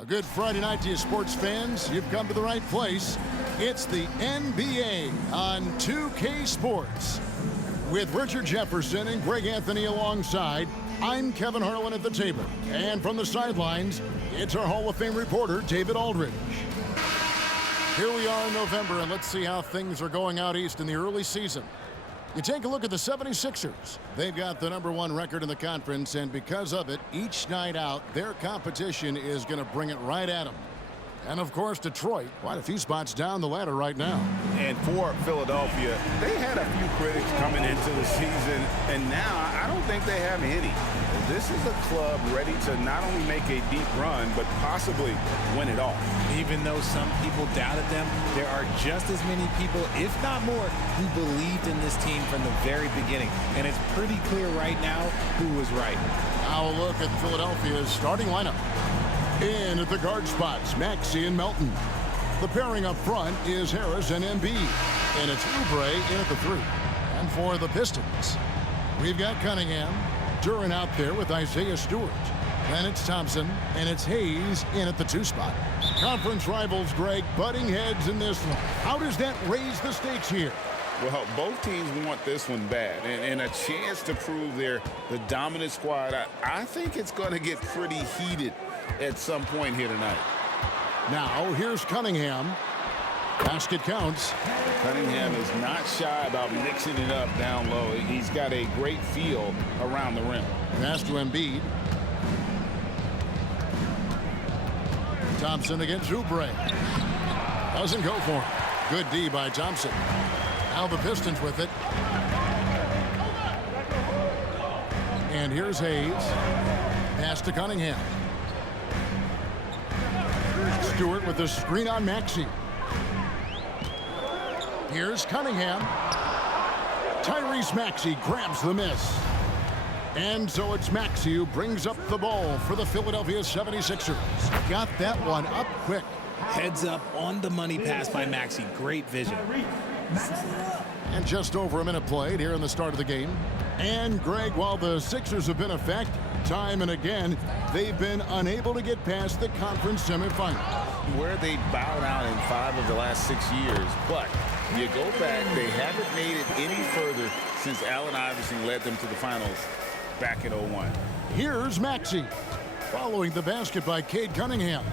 A good Friday night to you sports fans. You've come to the right place. It's the NBA on 2K Sports. With Richard Jefferson and Greg Anthony alongside, I'm Kevin Harlan at the table. And from the sidelines, it's our Hall of Fame reporter, David Aldridge. Here we are in November, and let's see how things are going out east in the early season. You take a look at the 76ers. They've got the #1 record in the conference, and because of it, each night out, their competition is going to bring it right at them. And, of course, Detroit, quite a few spots down the ladder right now. And for Philadelphia, they had a few critics coming into the season, and now I don't think they have any. This is a club ready to not only make a deep run, but possibly win it all. Even though some people doubted them, there are just as many people, if not more, who believed in this team from the very beginning. And it's pretty clear right now who was right. Now a look at Philadelphia's starting lineup. In at the guard spots, Maxey and Melton. The pairing up front is Harris and Embiid. And it's Oubre in at the 3. And for the Pistons, we've got Cunningham, Duran out there with Isaiah Stewart. Then it's Thompson, and it's Hayes in at the 2 spot. Conference rivals, Greg, butting heads in this one. How does that raise the stakes here? Well, both teams want this one bad, and a chance to prove they're the dominant squad. I think it's going to get pretty heated at some point here tonight. Now, here's Cunningham. Basket counts. Cunningham is not shy about mixing it up down low. He's got a great feel around the rim. Pass to Embiid. Thompson against Oubre. Doesn't go for him. Good D by Thompson. Now the Pistons with it. And here's Hayes. Pass to Cunningham. Stewart with the screen on Maxey. Here's Cunningham. Tyrese Maxey grabs the miss. And so it's Maxey who brings up the ball for the Philadelphia 76ers. Got that one up quick. Heads up on the money pass by Maxey. Great vision. And just over a minute played here in the start of the game. And Greg, while the Sixers have been effective time and again, they've been unable to get past the conference semifinal. Where they bowed out in 5 of the last 6 years, but you go back, they haven't made it any further since Allen Iverson led them to the finals back in 01. Here's Maxey, following the basket by Cade Cunningham.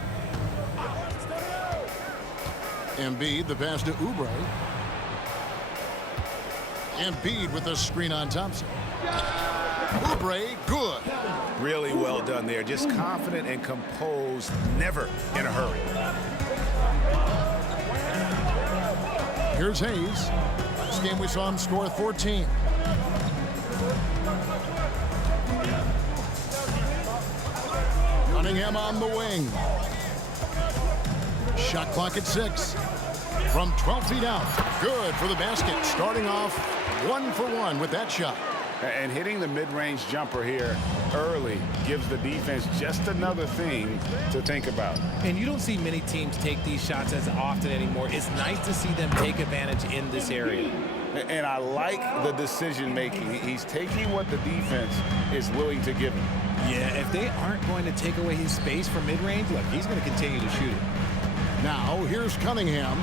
Embiid, the pass to Oubre. Embiid with the screen on Thompson. Oubre, good. Really well done there. Just confident and composed, never in a hurry. Here's Hayes. Last game we saw him score 14. Cunningham on the wing. Shot clock at 6. From 12 feet out. Good for the basket. Starting off 1 for 1 with that shot. And hitting the mid-range jumper here early gives the defense just another thing to think about. And you don't see many teams take these shots as often anymore. It's nice to see them take advantage in this area. And I like the decision-making. He's taking what the defense is willing to give him. Yeah, if they aren't going to take away his space from mid-range, look, he's going to continue to shoot it. Now, here's Cunningham.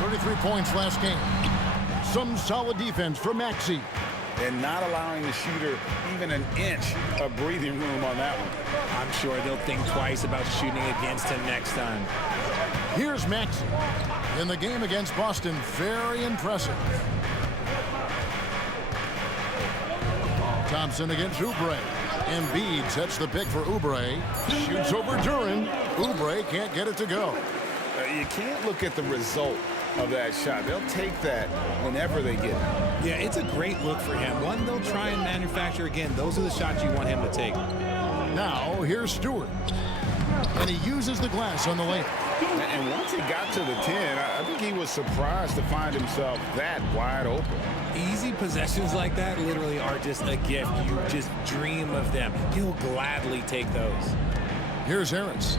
33 points last game. Some solid defense from Maxey. And not allowing the shooter even an inch of breathing room on that one. I'm sure they'll think twice about shooting against him next time. Here's Maxey. In the game against Boston, very impressive. Thompson against Oubre. Embiid sets the pick for Oubre. Shoots over Duran. Oubre can't get it to go. You can't look at the result of that shot. They'll take that whenever they get it. Yeah, it's a great look for him. One they'll try and manufacture again. Those are the shots you want him to take. Now, here's Stewart. And he uses the glass on the layup. And once he got to the 10, I think he was surprised to find himself that wide open. Easy possessions like that literally are just a gift. You just dream of them. He'll gladly take those. Here's Harris.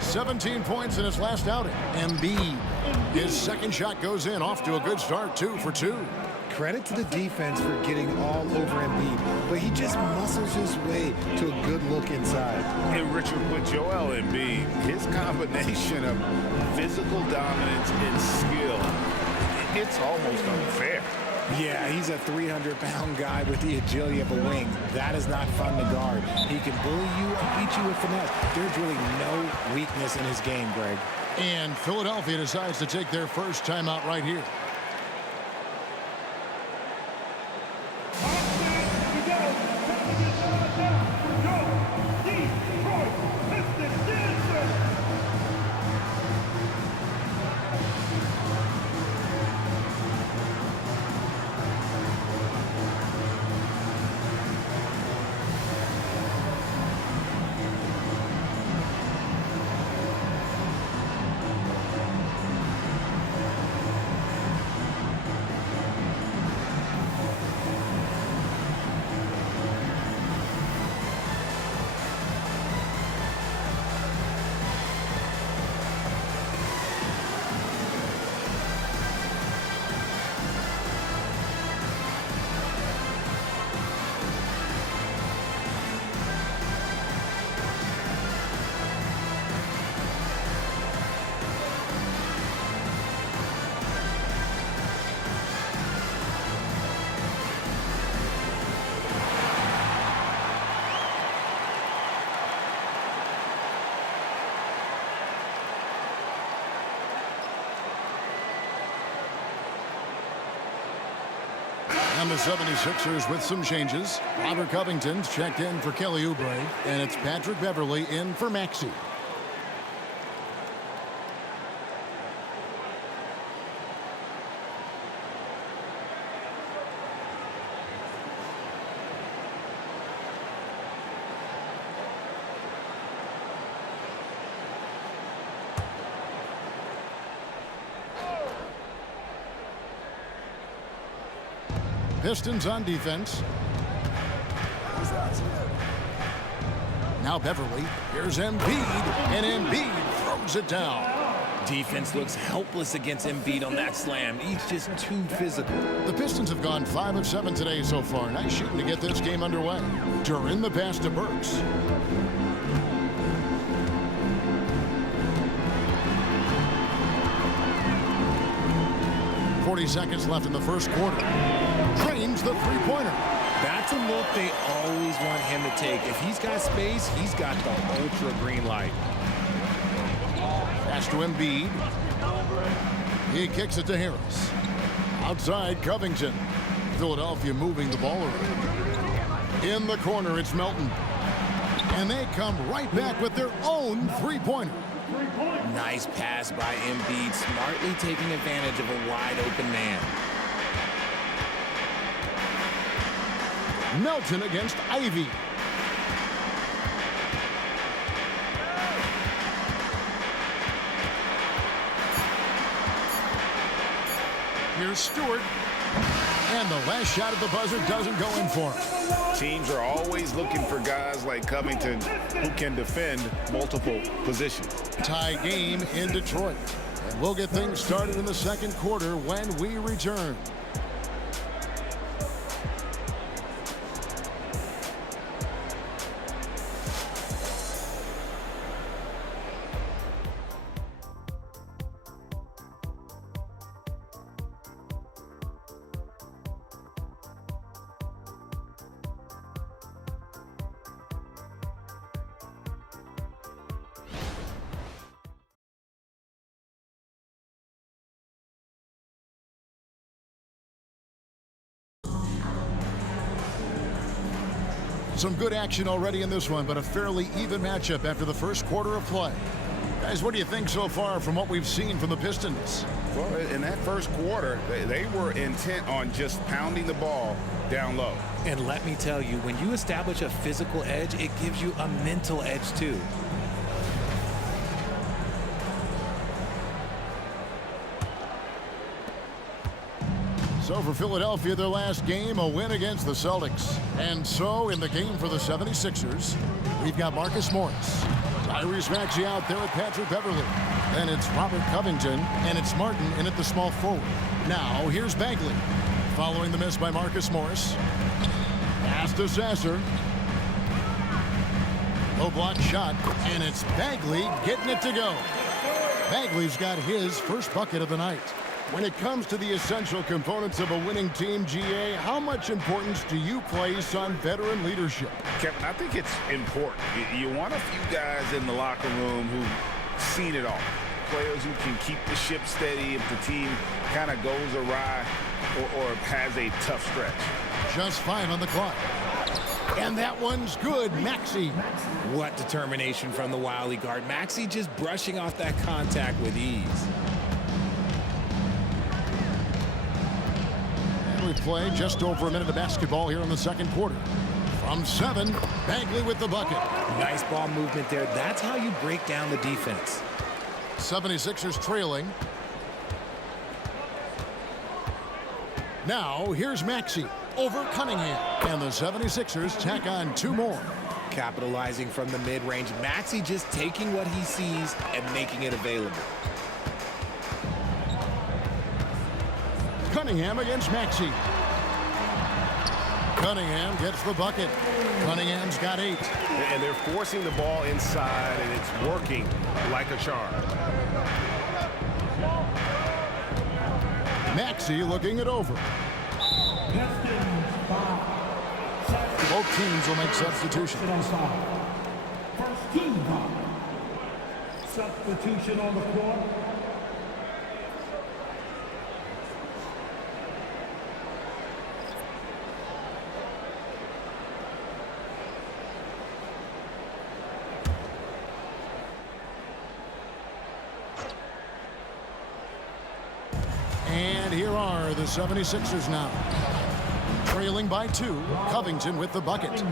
17 points in his last outing. Embiid. His second shot goes in, off to a good start, 2 for 2. Credit to the defense for getting all over Embiid, but he just muscles his way to a good look inside. And Richard, with Joel Embiid, his combination of physical dominance and skill, it's almost unfair. Yeah, he's a 300-pound guy with the agility of a wing. That is not fun to guard. He can bully you and beat you with finesse. There's really no weakness in his game, Greg. And Philadelphia decides to take their first timeout right here. And the 76ers with some changes. Robert Covington's checked in for Kelly Oubre, and it's Patrick Beverley in for Maxey. Pistons on defense. Now Beverley. Here's Embiid, and Embiid throws it down. Defense looks helpless against Embiid on that slam. He's just too physical. The Pistons have gone 5 of 7 today so far. Nice shooting to get this game underway. During the pass to Burks. Seconds left in the first quarter. Drains the three-pointer. That's a look they always want him to take. If he's got space, he's got the ultra green light. Pass to Embiid. He kicks it to Harris. Outside, Covington. Philadelphia moving the ball around. In the corner, it's Melton. And they come right back with their own three-pointer. Nice pass by Embiid, smartly taking advantage of a wide-open man. Melton against Ivy. Here's Stewart. And the last shot at the buzzer doesn't go in for him. Teams are always looking for guys like Covington who can defend multiple positions. Tie game in Detroit. And we'll get things started in the second quarter when we return. Some good action already in this one, but a fairly even matchup after the first quarter of play. Guys, what do you think so far from what we've seen from the Pistons? Well, in that first quarter, they were intent on just pounding the ball down low. And let me tell you, when you establish a physical edge, it gives you a mental edge too. So for Philadelphia, their last game, a win against the Celtics. And so in the game for the 76ers, we've got Marcus Morris. Tyrese Maxey out there with Patrick Beverley. Then it's Robert Covington, and it's Martin in at the small forward. Now here's Bagley. Following the miss by Marcus Morris. Pass to Sasser. Low block shot, and it's Bagley getting it to go. Bagley's got his first bucket of the night. When it comes to the essential components of a winning team, GA, how much importance do you place on veteran leadership? Kevin, I think it's important. You want a few guys in the locker room who've seen it all. Players who can keep the ship steady if the team kind of goes awry or has a tough stretch. Just 5 on the clock. And that one's good. Maxey. What determination from the Wiley guard. Maxey just brushing off that contact with ease. And we play just over a minute of basketball here in the second quarter. From 7, Bagley with the bucket. Nice ball movement there. That's how you break down the defense. 76ers trailing. Now, here's Maxey over Cunningham. And the 76ers tack on 2 more. Capitalizing from the mid-range. Maxey just taking what he sees and making it available. Cunningham against Maxey. Cunningham gets the bucket. Cunningham's got 8. And they're forcing the ball inside, and it's working like a charm. Maxey looking it over. Both teams will make substitutions. First team foul. Substitution on the floor. And here are the 76ers now. Trailing by 2, Covington with the bucket.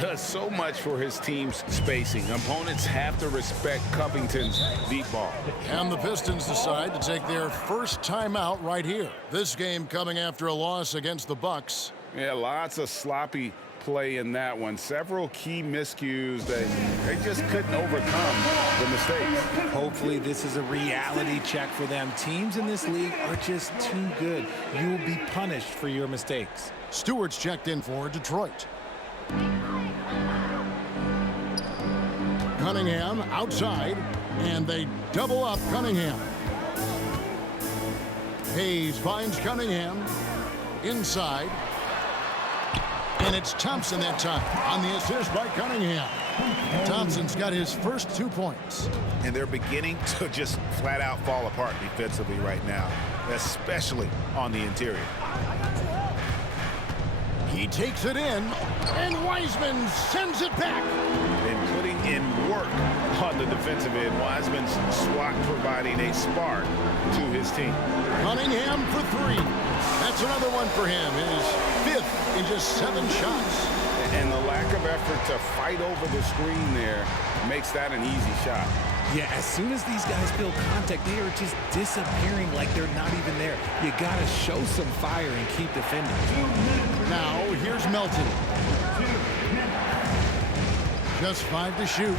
Does so much for his team's spacing. Opponents have to respect Covington's deep ball. And the Pistons decide to take their first timeout right here. This game coming after a loss against the Bucks. Yeah, lots of sloppy play in that one. Several key miscues that they just couldn't overcome the mistakes. Hopefully this is a reality check for them. Teams in this league are just too good. You will be punished for your mistakes. Stewart's checked in for Detroit. Cunningham outside, and they double up Cunningham. Hayes finds Cunningham inside. And it's Thompson that time on the assist by Cunningham. Thompson's got his first 2 points. And they're beginning to just flat out fall apart defensively right now, especially on the interior. He takes it in, and Wiseman sends it back. And putting in work on the defensive end. Wiseman's swat providing a spark to his team. Cunningham for 3. That's another one for him. His 5th in just 7 shots. And the lack of effort to fight over the screen there makes that an easy shot. Yeah, as soon as these guys feel contact, they are just disappearing like they're not even there. You got to show some fire and keep defending. Now, here's Melton. Just 5 to shoot.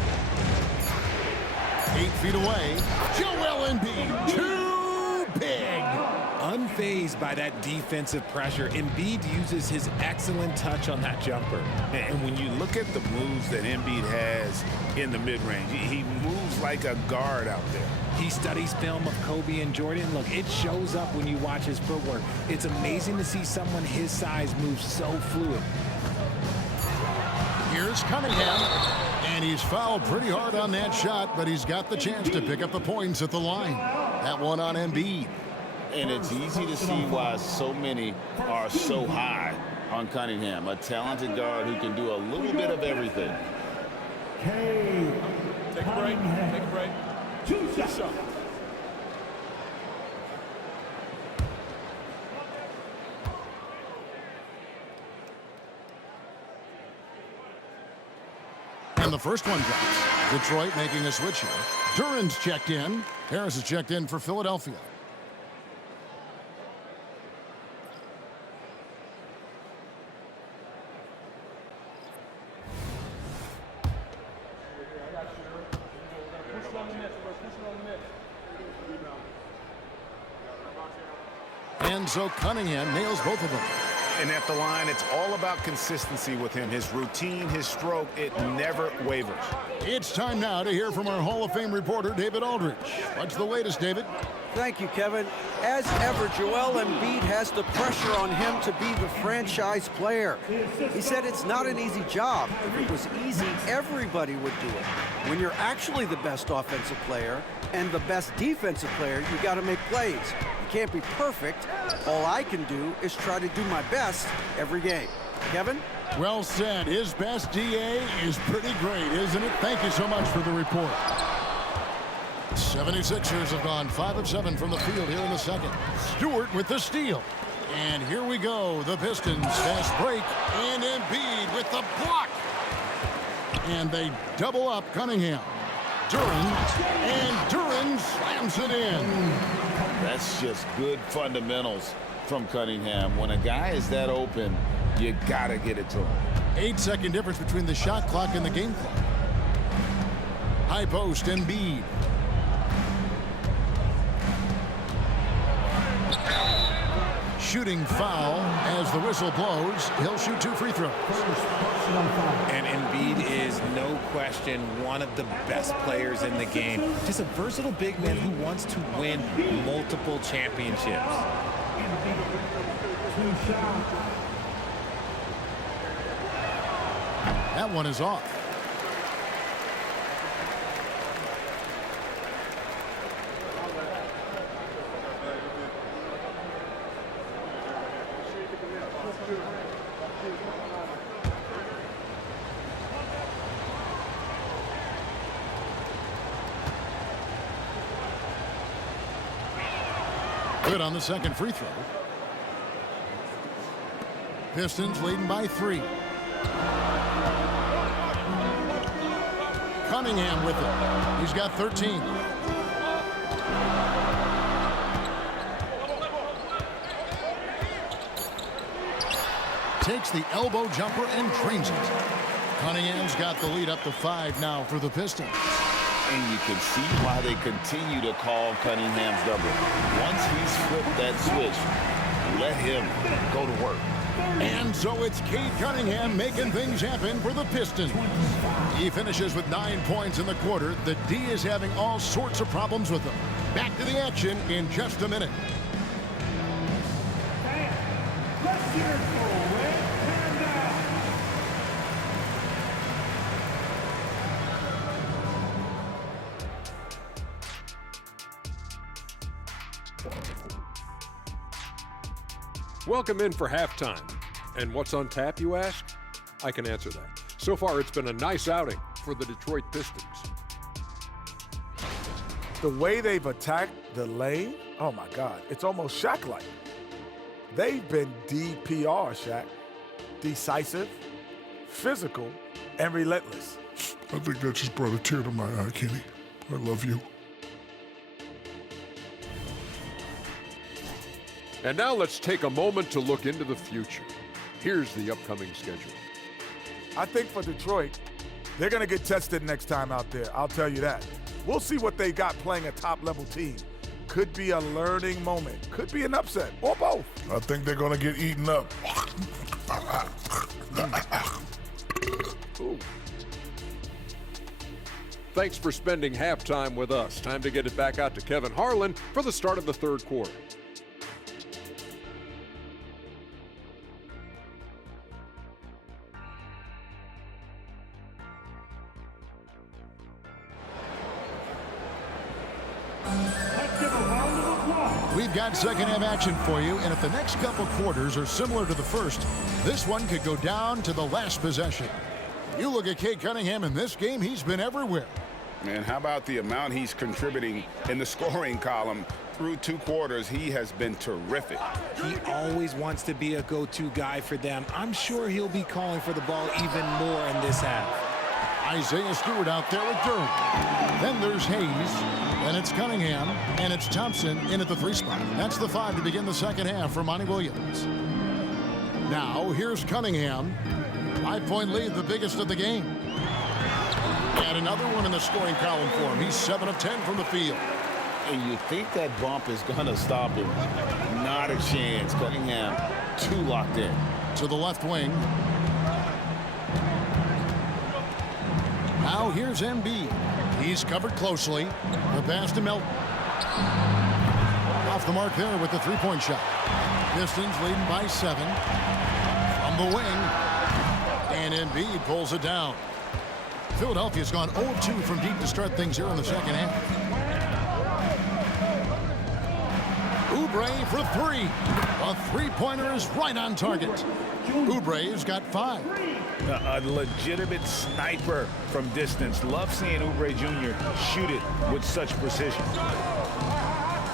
8 feet away. Joel Embiid, too big. Unfazed by that defensive pressure, Embiid uses his excellent touch on that jumper. And when you look at the moves that Embiid has in the mid-range, he moves like a guard out there. He studies film of Kobe and Jordan. Look, it shows up when you watch his footwork. It's amazing to see someone his size move so fluid. Here's Cunningham, and he's fouled pretty hard on that shot, but he's got the chance to pick up the points at the line. That one on Embiid. And it's easy to see why so many are so high on Cunningham, a talented guard who can do a little bit of everything. Take a break. Take a break. 2 shots. And the first one drops. Detroit making a switch here. Duran's checked in. Harris is checked in for Philadelphia. And so Cunningham nails both of them. And at the line, it's all about consistency with him. His routine, his stroke, it never wavers. It's time now to hear from our Hall of Fame reporter, David Aldridge. What's the latest, David? Thank you, Kevin. As ever, Joel Embiid has the pressure on him to be the franchise player. He said it's not an easy job. If it was easy, everybody would do it. When you're actually the best offensive player and the best defensive player, you got to make plays. You can't be perfect. All I can do is try to do my best every game. Kevin? Well said. His best DA is pretty great, isn't it? Thank you so much for the report. 76ers have gone 5 of 7 from the field here in the second. Stewart with the steal. And here we go. The Pistons fast break. And Embiid with the block. And they double up Cunningham. Duren. And Duren slams it in. That's just good fundamentals from Cunningham. When a guy is that open, you got to get it to him. 8-second difference between the shot clock and the game clock. High post, Embiid. Shooting foul as the whistle blows. He'll shoot 2 free throws. And Embiid is, no question, one of the best players in the game. Just a versatile big man who wants to win multiple championships. That one is off. Good on the second free throw. Pistons leading by 3. Cunningham with it. He's got 13. Takes the elbow jumper and drains it. Cunningham's got the lead up to 5 now for the Pistons. And you can see why they continue to call Cunningham's double. Once he's flipped that switch, let him go to work. And so it's Cade Cunningham making things happen for the Pistons. He finishes with 9 points in the quarter. The D is having all sorts of problems with him. Back to the action in just a minute. Let's hear it for Red Panda. Welcome in for halftime. And what's on tap, you ask? I can answer that. So far, it's been a nice outing for the Detroit Pistons. The way they've attacked the lane, oh my God, it's almost Shaq-like. They've been DPR, Shaq. Decisive, physical, and relentless. I think that just brought a tear to my eye, Kenny. I love you. And now let's take a moment to look into the future. Here's the upcoming schedule. I think for Detroit, they're going to get tested next time out there. I'll tell you that. We'll see what they got playing a top-level team. Could be a learning moment. Could be an upset, or both. I think they're going to get eaten up. Ooh. Thanks for spending halftime with us. Time to get it back out to Kevin Harlan for the start of the third quarter. We've got second half action for you, and if the next couple quarters are similar to the first, this one could go down to the last possession. You look at Cade Cunningham in this game, he's been everywhere. Man, how about the amount he's contributing in the scoring column? Through 2 quarters, he has been terrific. He always wants to be a go-to guy for them. I'm sure he'll be calling for the ball even more in this half. Isaiah Stewart out there with Durham. Then there's Hayes, then it's Cunningham, and it's Thompson in at the 3 spot. That's the 5 to begin the second half for Monty Williams. Now, here's Cunningham. 5-point lead, the biggest of the game. And another one in the scoring column for him. He's 7 of 10 from the field. And you think that bump is going to stop him. Not Not a chance. Cunningham too locked in. To the left wing. Now here's Embiid. He's covered closely. The pass to Melton. Off the mark there with the three-point shot. Pistons leading by 7. From the wing. And Embiid pulls it down. Philadelphia's gone 0-2 from deep to start things here in the second half. Oubre for 3. A three-pointer is right on target. Oubre's got 5. A legitimate sniper from distance. Love seeing Oubre Jr. shoot it with such precision.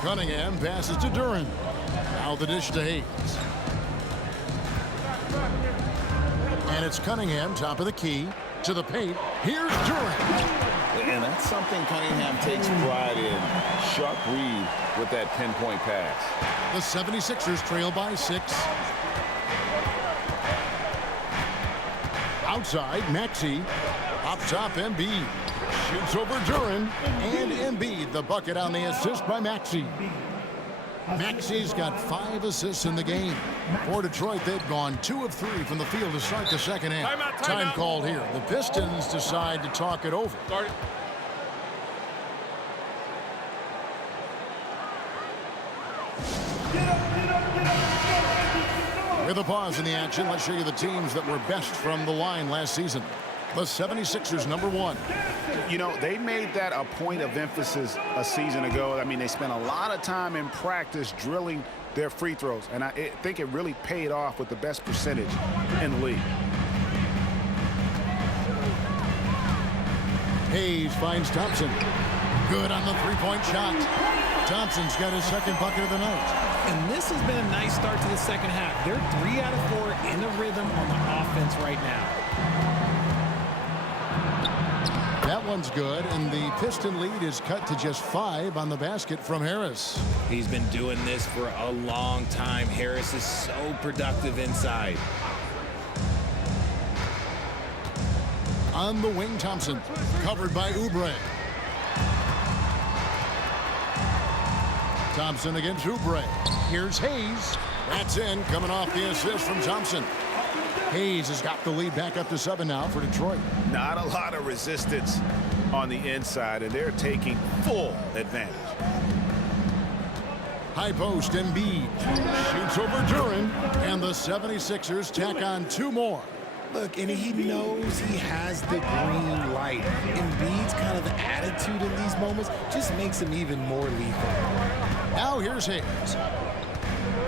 Cunningham passes to Duran. Now the dish to Hayes. And it's Cunningham, top of the key, to the paint. Here's Duran. And that's something Cunningham takes pride in. Sharp read with that pinpoint pass. The 76ers trail by 6. Outside, Maxey. Up top, Embiid. Shoots over Duran. And Embiid, the bucket on the assist by Maxey. Maxey's got 5 assists in the game. For Detroit, they've gone 2 of 3 from the field to start the second half. Time called here. The Pistons decide to talk it over. With a pause in the action, let's show you the teams that were best from the line last season. The 76ers, number 1. You know, they made that a point of emphasis a season ago. I mean, they spent a lot of time in practice drilling their free throws, and I think it really paid off with the best percentage in the league. Hayes finds Thompson. Good on the three-point shot. Thompson's got his second bucket of the night. And this has been a nice start to the second half. They're 3 out of 4 in a rhythm on the offense right now. That one's good, and the Piston lead is cut to just 5 on the basket from Harris. He's been doing this for a long time. Harris is so productive inside. On the wing, Thompson, covered by Oubre. Thompson against Oubre. Here's Hayes. That's in, coming off the assist from Thompson. Hayes has got the lead back up to 7 now for Detroit. Not a lot of resistance on the inside, and they're taking full advantage. High post, Embiid shoots over Duran, and the 76ers tack on 2 more. Look, and he knows he has the green light. Embiid's kind of attitude in these moments just makes him even more lethal. Now here's Hayes.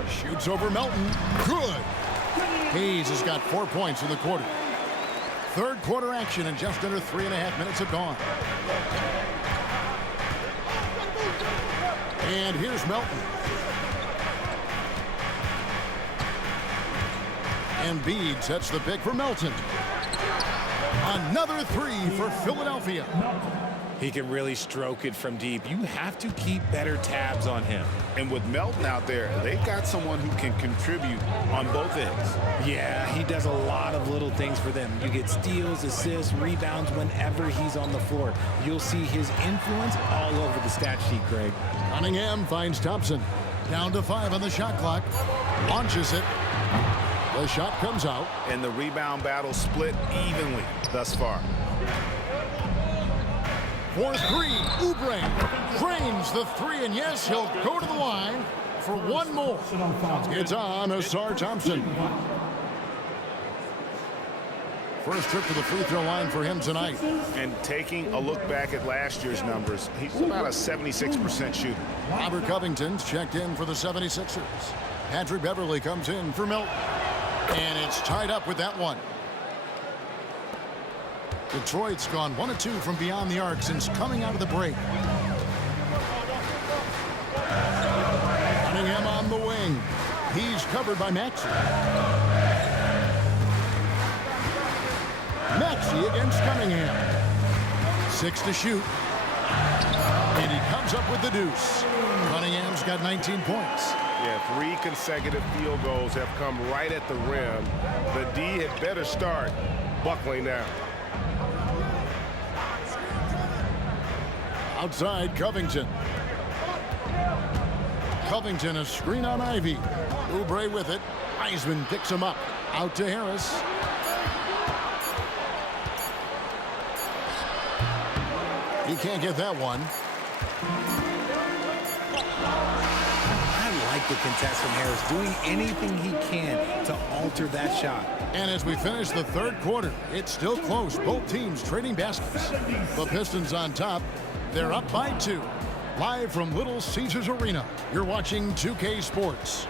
Shoots over Melton. Good. Hayes has got 4 points in the quarter. Third quarter action, and just under 3.5 minutes have gone. And here's Melton. Embiid sets the pick for Melton. Another 3 for Philadelphia. He can really stroke it from deep. You have to keep better tabs on him. And with Melton out there, they've got someone who can contribute on both ends. Yeah, he does a lot of little things for them. You get steals, assists, rebounds whenever he's on the floor. You'll see his influence all over the stat sheet, Greg. Cunningham finds Thompson. Down to 5 on the shot clock. Launches it. The shot comes out. And the rebound battle split evenly thus far. For 3, Oubre drains the 3, and yes, he'll go to the line for 1 more. It's on Asar Thompson. First trip to the free throw line for him tonight. And taking a look back at last year's numbers, he's about a 76% shooter. Robert Covington's checked in for the 76ers. Patrick Beverly comes in for Melton. And it's tied up with that one. Detroit's gone 1 of 2 from beyond the arc since coming out of the break. Cunningham on the wing. He's covered by Maxey. Maxey against Cunningham. 6 to shoot. And he comes up with the deuce. Cunningham's got 19 points. Yeah, 3 consecutive field goals have come right at the rim. The D had better start buckling down. Outside, Covington. Covington, a screen on Ivy. Oubre with it. Wiseman picks him up. Out to Harris. He can't get that one. I like the contest from Harris, doing anything he can to alter that shot. And as we finish the third quarter, it's still close. Both teams trading baskets. The Pistons on top. They're up by 2. Live from Little Caesars Arena, you're watching 2K Sports.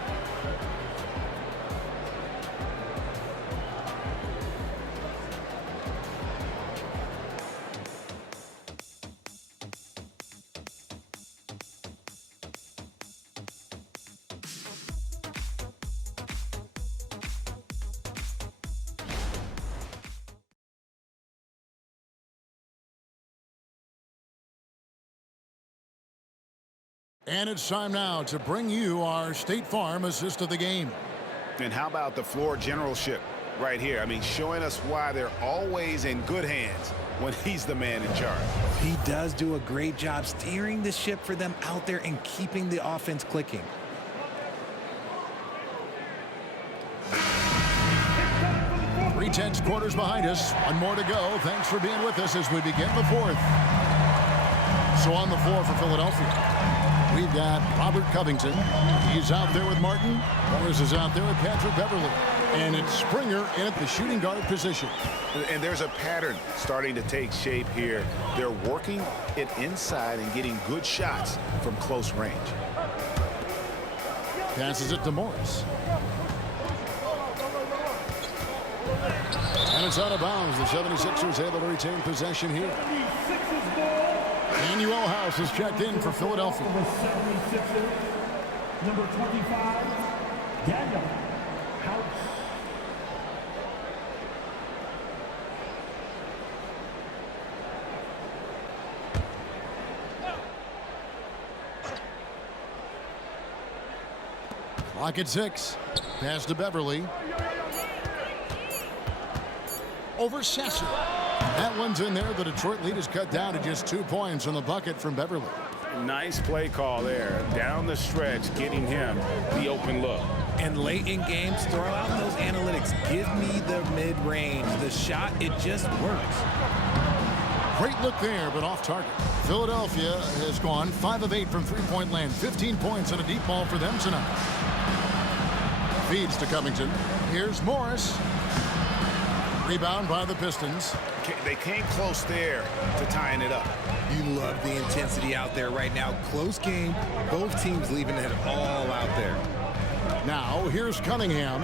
And it's time now to bring you our State Farm assist of the game. And how about the floor generalship right here? I mean, showing us why they're always in good hands when he's the man in charge. He does do a great job steering the ship for them out there and keeping the offense clicking. Tense quarters behind us. One more to go. Thanks for being with us as we begin the fourth. So on the floor for Philadelphia, we've got Robert Covington. He's out there with Martin. Morris is out there with Patrick Beverly. And it's Springer in at the shooting guard position. And there's a pattern starting to take shape here. They're working it inside and getting good shots from close range. Passes it to Morris. And it's out of bounds. The 76ers able to retain possession here. Manuel House is checked in for Philadelphia. Number 25, Daniel House. Clock at 6. Pass to Beverly. Over Sasser. That one's in there. The Detroit lead is cut down to just 2 points on the bucket from Beverly. Nice play call there. Down the stretch, getting him the open look. And late in games, throw out those analytics. Give me the mid-range. The shot, it just works. Great look there, but off target. Philadelphia has gone 5 of 8 from three-point land. 15 points and a deep ball for them tonight. Feeds to Covington. Here's Morris. Rebound by the Pistons. They came close there to tying it up. You love the intensity out there right now. Close game. Both teams leaving it all out there. Now, here's Cunningham.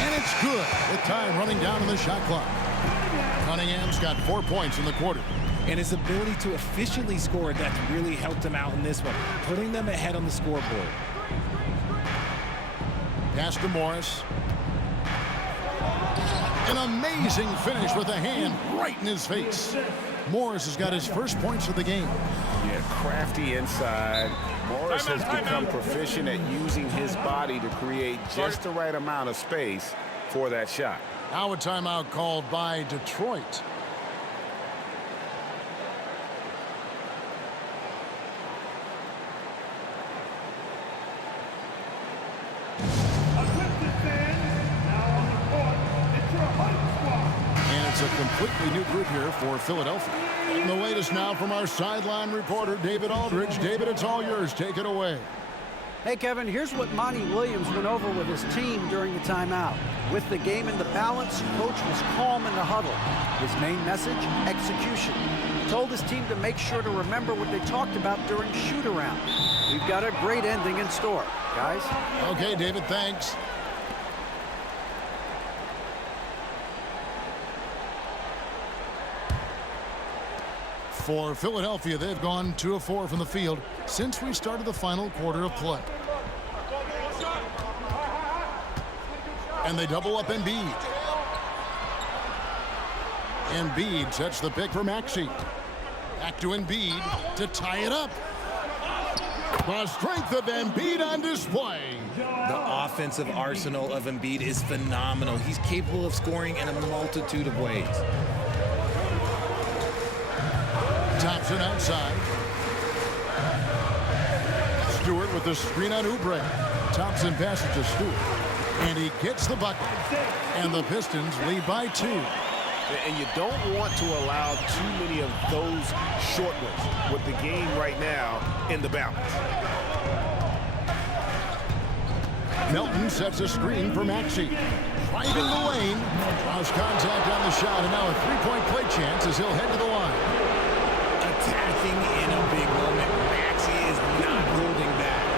And it's good with time running down on the shot clock. Cunningham's got 4 points in the quarter. And his ability to efficiently score, that's really helped him out in this one, putting them ahead on the scoreboard. Pass to Morris. An amazing finish with a hand right in his face. Morris has got his first points of the game. Yeah, crafty inside. Morris has become proficient at using his body to create just the right amount of space for that shot. Now a timeout called by Detroit. A completely new group here for Philadelphia. And the latest now from our sideline reporter, David Aldridge. David, it's all yours. Take it away. Hey, Kevin, here's what Monty Williams went over with his team during the timeout. With the game in the balance, coach was calm in the huddle. His main message, execution. He told his team to make sure to remember what they talked about during shoot-around. We've got a great ending in store, guys. Okay, David, thanks. For Philadelphia, they've gone 2 of 4 from the field since we started the final quarter of play. And they double up Embiid. Embiid sets the pick for Maxey. Back to Embiid to tie it up. The strength of Embiid on display. The offensive arsenal of Embiid is phenomenal. He's capable of scoring in a multitude of ways. Thompson outside. Stewart with the screen on Oubre. Thompson passes to Stewart. And he gets the bucket. And the Pistons lead by 2. And you don't want to allow too many of those short ones with the game right now in the balance. Melton sets a screen for Maxey. Driving the lane. Draws contact on the shot. And now a three-point play chance as he'll head to the line. Attacking in a big moment. Maxey is not holding back.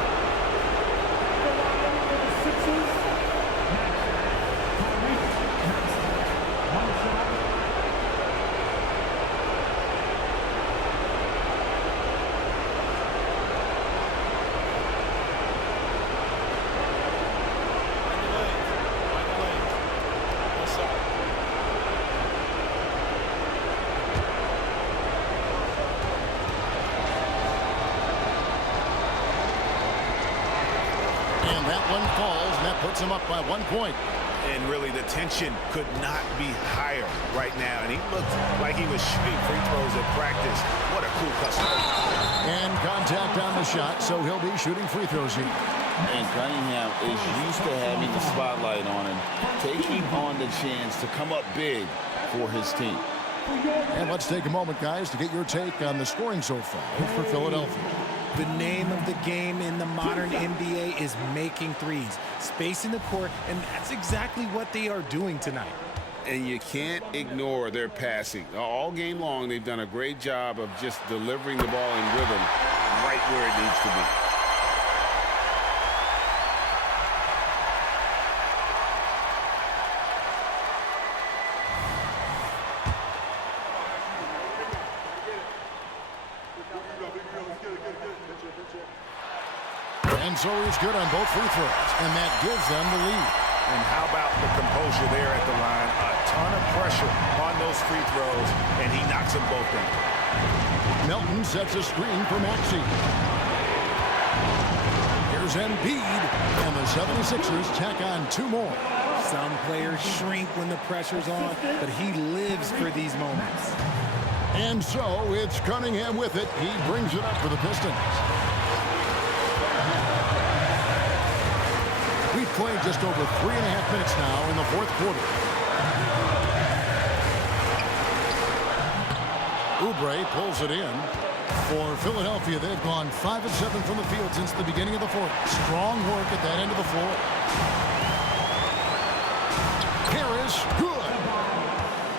One falls, and that puts him up by 1 point. And really, the tension could not be higher right now. And he looked like he was shooting free throws at practice. What a cool customer. And contact on the shot, so he'll be shooting free throws here. And Cunningham is used to having the spotlight on him, taking on the chance to come up big for his team. And let's take a moment, guys, to get your take on the scoring so far for Philadelphia. The name of the game in the modern NBA is making threes, spacing the court, and that's exactly what they are doing tonight. And you can't ignore their passing. All game long, they've done a great job of just delivering the ball in rhythm right where it needs to be. And so he's good on both free throws, and that gives them the lead. And how about the composure there at the line? A ton of pressure on those free throws, and he knocks them both down. Melton sets a screen for Maxey. Here's Embiid, and the 76ers tack on 2 more. Some players shrink when the pressure's on, but he lives for these moments. And so it's Cunningham with it. He brings it up for the Pistons. We've played just over 3.5 minutes now in the 4th quarter. Oubre pulls it in. For Philadelphia, they've gone 5 of 7 from the field since the beginning of the 4th. Strong work at that end of the floor. Harris, good.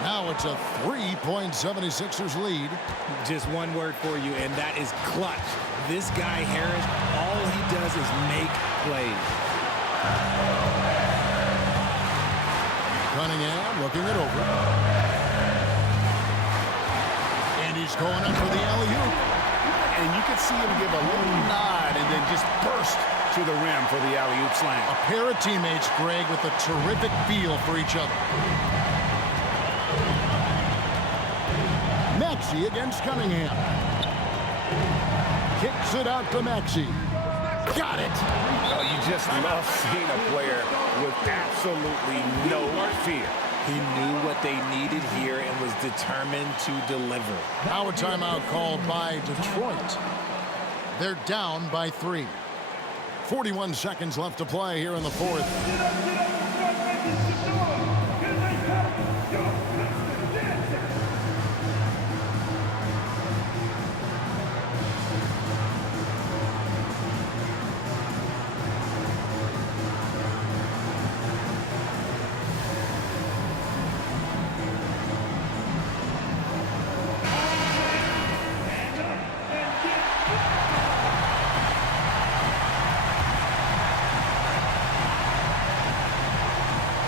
Now it's a 3-point 76ers lead. Just one word for you, and that is clutch. This guy, Harris, all he does is make plays. Cunningham looking it over. And he's going up for the alley-oop. And you could see him give a little nod and then just burst to the rim for the alley-oop slam. A pair of teammates, Greg, with a terrific feel for each other. Maxey against Cunningham. Kicks it out to Maxey. Got it. Oh, you just love seeing a player with absolutely no fear. He knew what they needed here and was determined to deliver. Now a timeout called by Detroit. They're down by 3. 41 seconds left to play here in the 4th.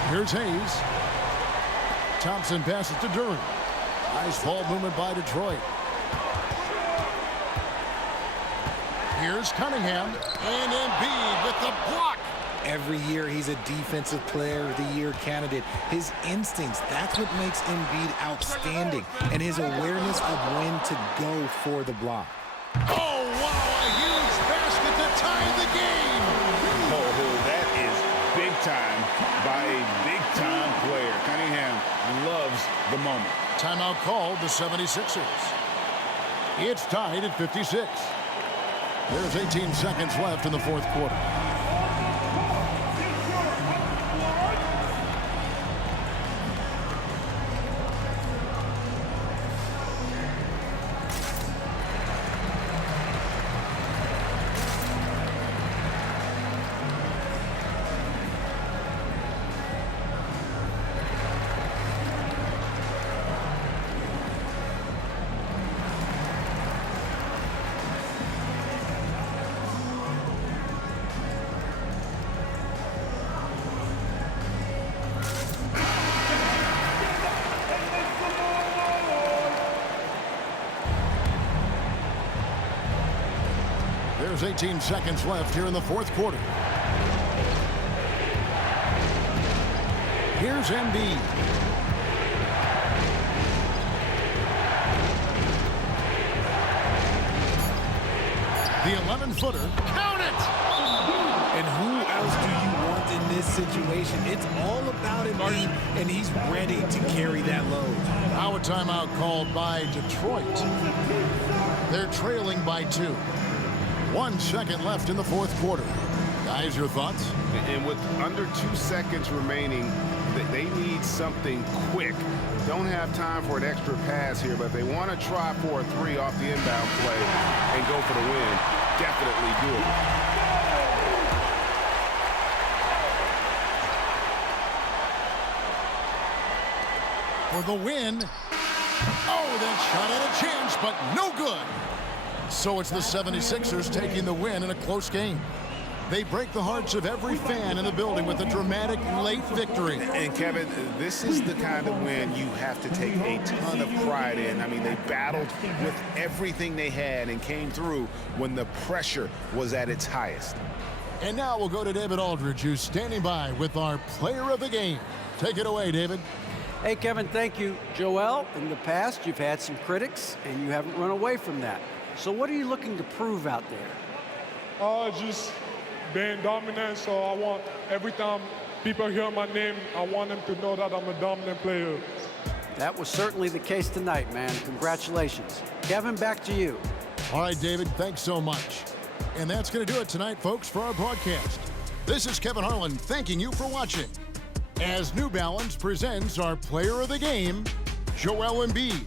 Here's Hayes. Thompson passes to Duran. Nice ball movement by Detroit. Here's Cunningham. And Embiid with the block. Every year he's a defensive player of the year candidate. His instincts, that's what makes Embiid outstanding. And his awareness of when to go for the block. Oh, wow, a huge basket to moment. Timeout called the 76ers. It's tied at 56. There's 18 seconds left in the fourth quarter. There's 18 seconds left here in the fourth quarter. Here's Embiid. The 11-footer. Count it! And who else do you want in this situation? It's all about Embiid, and he's ready to carry that load. Now a timeout called by Detroit. They're trailing by 2. 1 second left in the fourth quarter. Guys, your thoughts? And with under 2 seconds remaining, they need something quick. Don't have time for an extra pass here, but if they want to try for a 3 off the inbound play and go for the win, definitely do it. For the win. Oh, that shot had a chance, but no good. So it's the 76ers taking the win in a close game. They break the hearts of every fan in the building with a dramatic late victory. And Kevin, this is the kind of win you have to take a ton of pride in. I mean, they battled with everything they had and came through when the pressure was at its highest. And now we'll go to David Aldridge, who's standing by with our player of the game. Take it away, David. Hey, Kevin, thank you. Joel, in the past, you've had some critics, and you haven't run away from that. So what are you looking to prove out there? Just being dominant, so I want every time people hear my name, I want them to know that I'm a dominant player. That was certainly the case tonight, man. Congratulations. Kevin, back to you. All right, David, thanks so much. And that's going to do it tonight, folks, for our broadcast. This is Kevin Harlan thanking you for watching. As New Balance presents our player of the game, Joel Embiid.